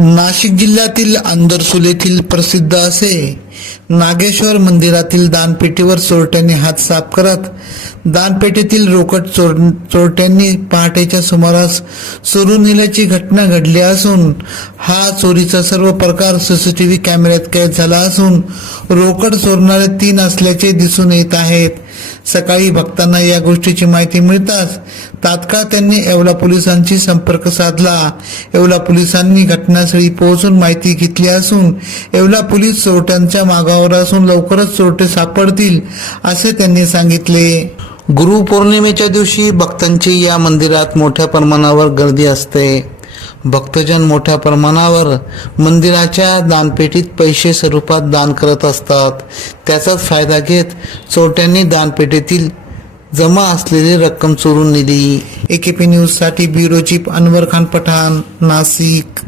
नाशिक जिल्ह्यातील अंदरसूल येथील प्रसिद्ध असे नागेश्वर मंदिरातील दानपेटीवर चोरट्यांनी हात साफ करत दानपेटीतील रोकड चोर चोरट्यांनी पहाटेच्या सुमारास चोरून नेल्याची घटना घडली असून हा चोरीचा सर्व प्रकार सीसीटीव्ही कॅमेऱ्यात कैद झाला असून रोकड चोरणारे तीन असल्याचे दिसून येत आहेत. सकाळी भक्तांना या गोष्टीची माहिती मिळताच तात्काळ त्यांनी येवला पोलिसांशी संपर्क साधला. येवला पोलिसांनी घटनास्थळी पोहोचून माहिती घेतली असून येवला पोलीस चोरट्यांच्या मागावर असून लवकरच चोरटे सापडतील असे त्यांनी सांगितले. गुरुपौर्णिमेच्या दिवशी भक्तांची या मंदिरात मोठ्या प्रमाणावर गर्दी असते. भक्तजन मोठ्या प्रमाणावर मंदिराच्या दानपेटीत पैसे स्वरूपात दान करत असतात. त्याचाच फायदा घेत चोरट्यांनी दानपेटीतील जमा असलेली रक्कम चोरून नेली. एकेपी न्यूजसाठी ब्युरो चीफ अनवर खान पठाण नाशिक.